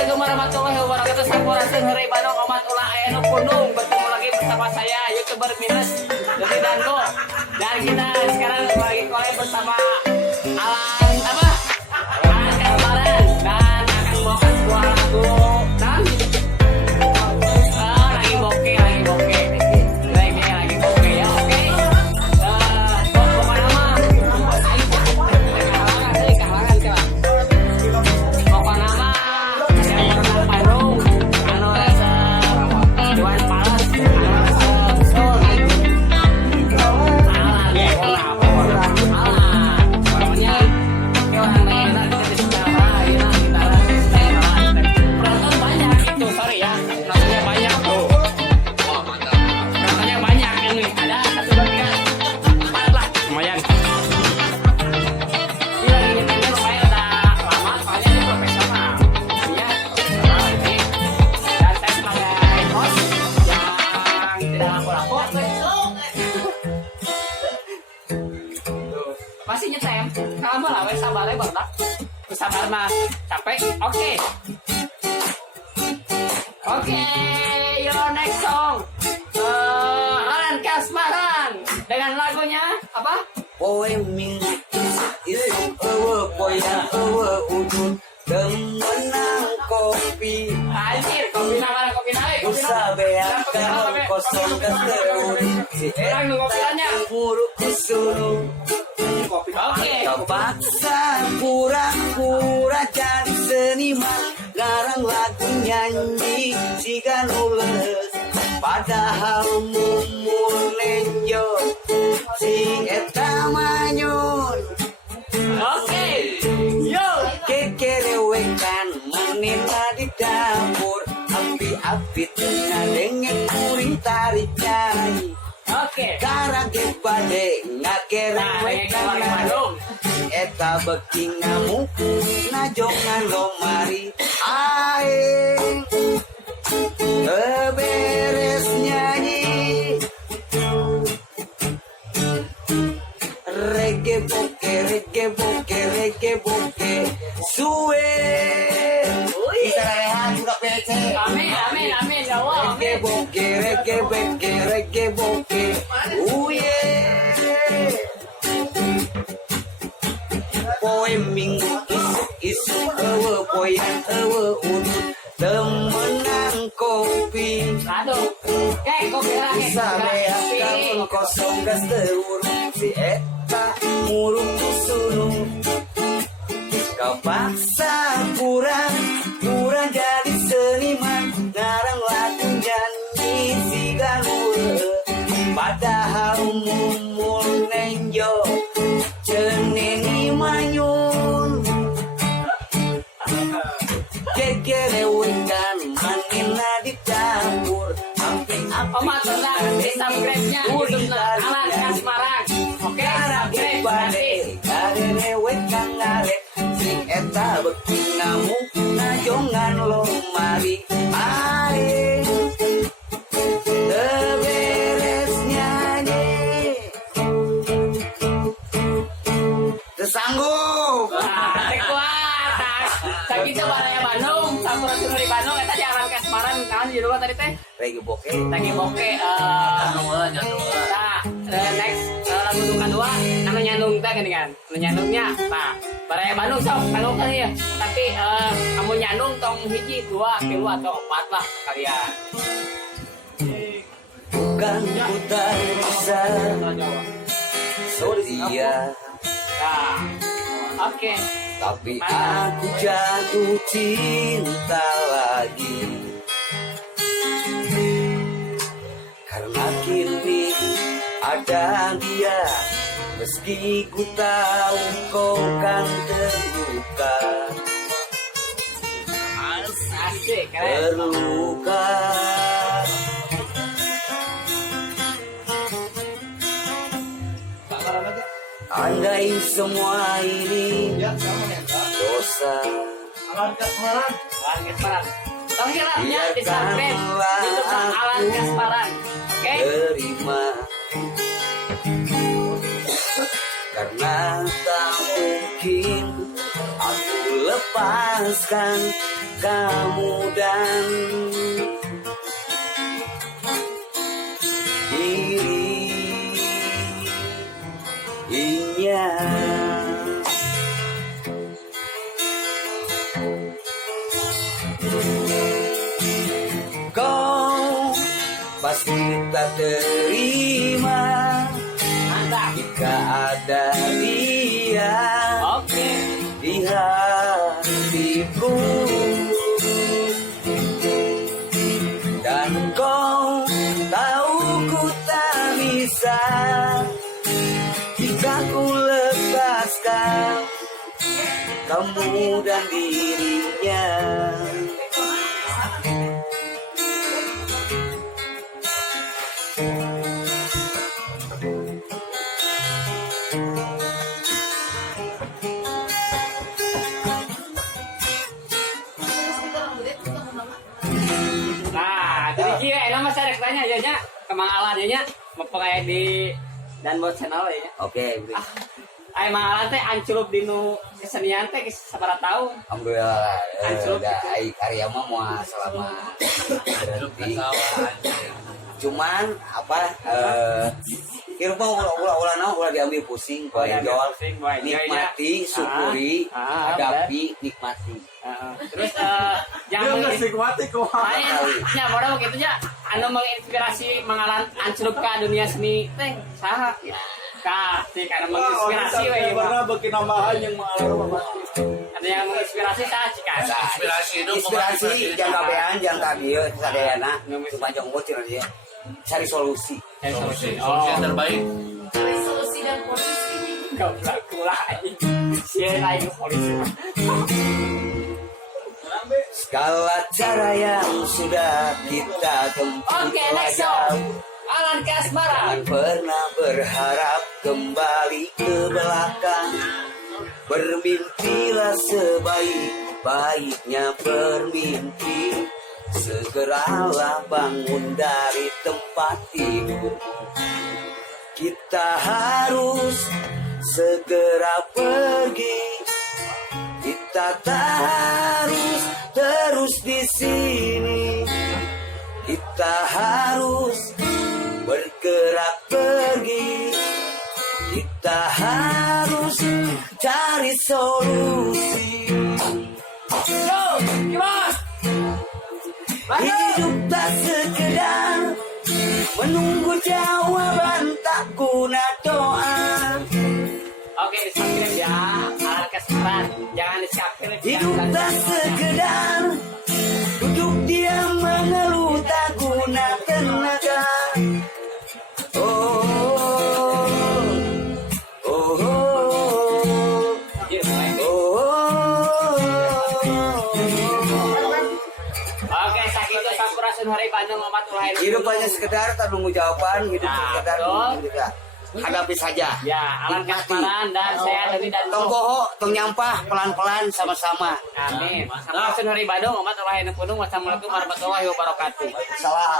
Assalamualaikum warahmatullahi wabarakatuh. Sampurasun hari Bandung amat ulah aya nu pundung. Bertemu lagi bersama saya YouTuber Minus dari Dango. Dan kita sekarang lagi collab bersama Alan apa? Alan Kasmaran dan akan membawakan sebuah lagu dan lagi bokeh ya oke. Pokoknya mah masih nyetem kamu lah wes sabarnya barudak sabar mah capek oke your next song Alan Kasmaran dengan lagunya apa Poeming isu poya udut temenang kopi anjir kopi nama usaha beakan kosong keterun si orang kopiannya buruk kusunu oke terpaksa pura-pura jadi seniman garang lagu nyanyi sigan ules padahal mumul nenjo si eta manyun oke yo kekerewekan menina di dapur api-api tengah dengan kuring tarik nyanyi oke karang kepade ngakerewekan eta beki ngamuk najongan lomari aing beres nyanyi reggae boke suwe bisa rehat budak PC amin ya Allah reggae boke uye poeming isu poyan udut temenang kopi aduh kopi lagi sabeakan kosong gas teur si eta muruk kusunu kapaksa kurang jadi seniman ngarang lagu nyanyi si galur padahal mumul nenjo ceneni manyun kekerewekan manina di dapur Omat tenang di subscribe-nya YouTube Alan Kasmaran oke subscribe nanti kekerewekan ngarek si eta beki ngamuk najongan lomari aing beres nyanyi tersanggup Sakit coba raya Bandung, sampurasun dari Bandung, eta di Alan Kasmaran, kan di rumah tadi teh. reggae boke Lagi boke, next lagu kedua, anu nyandung teh gini kan, anu nyandungnya, nah, baraya Bandung sok, tanggung kan ya, tapi kamu nyandung tong hiji, dua, tiga atau empat lah kalian. bukan putar bisa setia Nah, oke. tapi aku jatuh cinta lagi karena kini ada dia meski ku tahu kau kan terluka Asik, keren. terluka andai semua ini dosa Alan Kasmaran. Terakhirnya di subscribe YouTube Alan Kasmaran. Oke. terima karena karena tak mungkin aku lepaskan kamu dan dirinya. Kau pasti tak terima jika ada dia di hatiku, dan kau tahu ku tak bisa jika ku lepaskan kamu dan dirinya. Nah, jadi kia enak mas ada tanya ya nya kemang alat ya nya mempengaruhi di dan buat channel ya nya. Oke, Ay mang alat teh anclup dinu kesenian teh sabaraha tahun. alhamdulillah. Anclup Udah karya mah mau selama berhenti. Cuman apa kira mah ulah diambil pusing, Oh, ya, jual, pusing, boy. nikmati, Ya, ya. syukuri, hadapi, nikmati. Terus yang nikmati kok. ya modal begitu ya anu menginspirasi mengalan anclup ka dunia seni teh saha ka ti kana menginspirasi we Pernah bikin nambahan yang mengalar ada yang menginspirasi saha cika Inspirasi jangka bean, jangka dia, sadayana, sepanjang umur cina dia, cari solusi. solusi yang terbaik. Solusi dan polisi. goblok kulai sia lain polisi Segala cara yang sudah kita tempuh Oke, next song. Alan Kasmara. Jangan pernah berharap kembali ke belakang. Bermimpilah sebaik-baiknya bermimpi. Segeralah bangun dari tempat tidur. Kita harus segera pergi. Kita tak harus terus di sini. Kita harus bergerak pergi. Kita harus cari solusi. Yo, gimana? Hidup tak sekedar menunggu jawaban, tak guna doa. Oke, disapkirin ya. Alan Kasmara. Jangan disapkirin. Hidup tak sekedar duduk diam mengeluh, tak guna tenaga. Oh, oh, oh, Yes, baik. Oke, sakitu sampurasun hari Bandung omat ulah hidup hanya sekedar tak nunggu jawaban, hidup Nah, sekedar betul. menunggu juga. Hadapi saja. Ya, Alan Kasmara dan saya Dewi dan Tong boho, tong nyampah pelan-pelan sama-sama. Amin. Sampurasun hari Bandung omat ulah Wassalamualaikum warahmatullahi wabarakatuh. Salah.